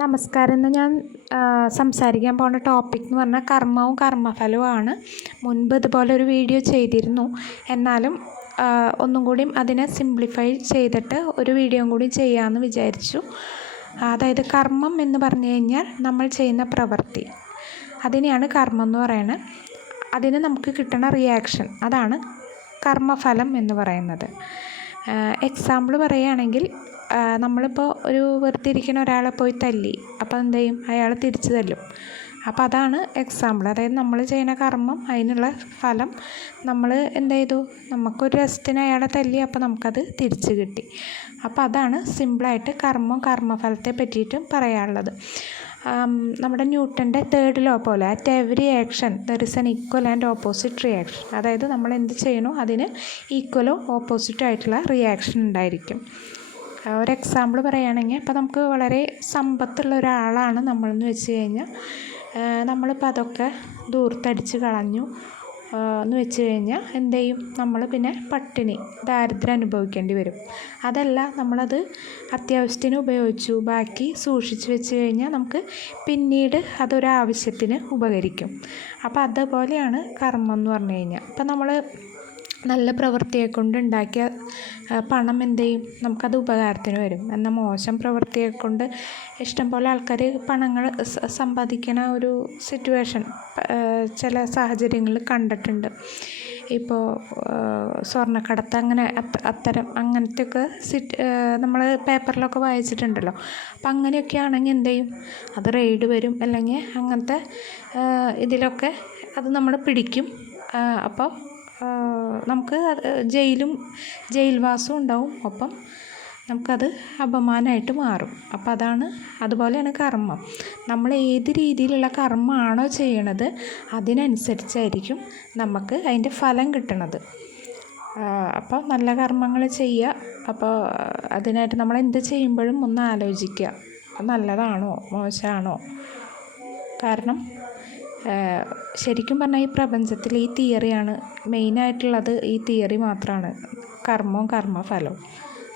നമസ്കാരം. ഇന്ന് ഞാൻ സംസാരിക്കാൻ പോകുന്ന ടോപ്പിക് എന്ന് പറഞ്ഞാൽ കർമ്മവും കർമ്മഫലവുമാണ്. മുൻപ് ഇതുപോലെ ഒരു വീഡിയോ ചെയ്തിരുന്നു. എന്നാലും ഒന്നും കൂടിയും അതിനെ സിംപ്ലിഫൈ ചെയ്തിട്ട് ഒരു വീഡിയോയും കൂടി ചെയ്യാമെന്ന് വിചാരിച്ചു. അതായത് കർമ്മം എന്ന് പറഞ്ഞു കഴിഞ്ഞാൽ നമ്മൾ ചെയ്യുന്ന പ്രവൃത്തി. അതിനെയാണ് കർമ്മം എന്ന് പറയുന്നത് അതിന് നമുക്ക് കിട്ടുന്ന റിയാക്ഷൻ അതാണ് കർമ്മഫലം എന്ന് പറയുന്നത്. എക്സാമ്പിൾ പറയുകയാണെങ്കിൽ നമ്മളിപ്പോൾ ഒരു വെറുതെ ഇരിക്കുന്ന ഒരാളെ പോയി തല്ലി. അപ്പോൾ എന്ത് ചെയ്യും അയാൾ തിരിച്ച് തല്ലും. അപ്പോൾ അതാണ് എക്സാമ്പിൾ അതായത് നമ്മൾ ചെയ്യുന്ന കർമ്മം അതിനുള്ള ഫലം നമ്മൾ എന്ത് ചെയ്തു നമുക്കൊരു രസത്തിന് അയാളെ തല്ലി അപ്പോൾ നമുക്കത് തിരിച്ച് കിട്ടി. അപ്പോൾ അതാണ് സിമ്പിളായിട്ട് കർമ്മം കർമ്മഫലത്തെ പറ്റിയിട്ടും പറയാനുള്ളത്. നമ്മുടെ ന്യൂട്ടന്റെ തേർഡ് ലോ പോലെ at every action there is an equal and opposite reaction അതായത് നമ്മൾ എന്ത് ചെയ്യണോ അതിന് ഈക്വലോ ഓപ്പോസിറ്റോ ആയിട്ടുള്ള റിയാക്ഷൻ ഉണ്ടായിരിക്കും. ഒരു എക്സാമ്പിൾ പറയുകയാണെങ്കിൽ ഇപ്പം നമുക്ക് വളരെ സമ്പത്തുള്ള ഒരാളാണ് നമ്മളെന്ന് വെച്ച് കഴിഞ്ഞാൽ നമ്മളിപ്പോൾ അതൊക്കെ ദൂർത്തടിച്ച് കളഞ്ഞു എന്ന് വെച്ച് കഴിഞ്ഞാൽ എന്ത് ചെയ്യും? നമ്മൾ പിന്നെ പട്ടിണി ദാരിദ്ര്യം അനുഭവിക്കേണ്ടി വരും. അതല്ല നമ്മളത് അത്യാവശ്യത്തിന് ഉപയോഗിച്ചു ബാക്കി സൂക്ഷിച്ച് വെച്ച് കഴിഞ്ഞാൽ നമുക്ക് പിന്നീട് അതൊരാവശ്യത്തിന് ഉപകരിക്കും. അപ്പോൾ അതുപോലെയാണ് കർമ്മം എന്ന് പറഞ്ഞു കഴിഞ്ഞാൽ. ഇപ്പം നമ്മൾ നല്ല പ്രവൃത്തിയെ കൊണ്ട് ഉണ്ടാക്കിയ പണം എന്ത് ചെയ്യും നമുക്കത് ഉപകാരത്തിന് വരും. എന്നാൽ മോശം പ്രവൃത്തിയെ കൊണ്ട് ഇഷ്ടംപോലെ ആൾക്കാർ പണങ്ങൾ സമ്പാദിക്കണ ഒരു സിറ്റുവേഷൻ ചില സാഹചര്യങ്ങളിൽ കണ്ടിട്ടുണ്ട്. ഇപ്പോൾ സ്വർണക്കടത്ത് അങ്ങനെ അത്തരം അങ്ങനത്തെയൊക്കെ സിറ്റ് നമ്മൾ പേപ്പറിലൊക്കെ വായിച്ചിട്ടുണ്ടല്ലോ. അപ്പം അങ്ങനെയൊക്കെ ആണെങ്കിൽ എന്ത് ചെയ്യും? അത് റെയ്ഡ് വരും. അല്ലെങ്കിൽ അങ്ങനത്തെ ഇതിലൊക്കെ അത് നമ്മൾ പിടിക്കും. അപ്പോൾ നമുക്ക് ജയിലും ജയിൽവാസവും ഉണ്ടാവും. ഒപ്പം നമുക്കത് അപമാനമായിട്ട് മാറും. അപ്പം അതാണ് അതുപോലെയാണ് കർമ്മം. നമ്മൾ ഏത് രീതിയിലുള്ള കർമ്മമാണോ ചെയ്യണത് അതിനനുസരിച്ചായിരിക്കും നമുക്ക് അതിന്റെ ഫലം കിട്ടണത്. അപ്പോൾ നല്ല കർമ്മങ്ങൾ ചെയ്യുക. അപ്പോൾ അതിനായിട്ട് നമ്മൾ എന്ത് ചെയ്യുമ്പോഴും ഒന്ന് ആലോചിക്കുക. നല്ലതാണോ മോശമാണോ? കാരണം ശരിക്കും പറഞ്ഞാൽ ഈ പ്രപഞ്ചത്തിൽ ഈ തിയറിയാണ് മെയിനായിട്ടുള്ളത്. ഈ തിയറി മാത്രമാണ് കർമ്മവും കർമ്മഫലവും.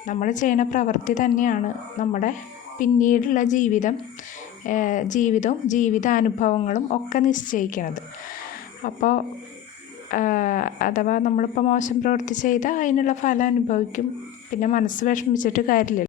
നമ്മൾ ചെയ്യുന്ന പ്രവൃത്തി തന്നെയാണ് നമ്മുടെ പിന്നീടുള്ള ജീവിതം ജീവിതവും ജീവിതാനുഭവങ്ങളും ഒക്കെ നിശ്ചയിക്കുന്നത്. അപ്പോൾ അഥവാ നമ്മളിപ്പോൾ മോശം പ്രവൃത്തി ചെയ്താൽ അതിനുള്ള ഫലം അനുഭവിക്കും. പിന്നെ മനസ്സ് വിഷമിച്ചിട്ട് കാര്യമില്ലല്ലോ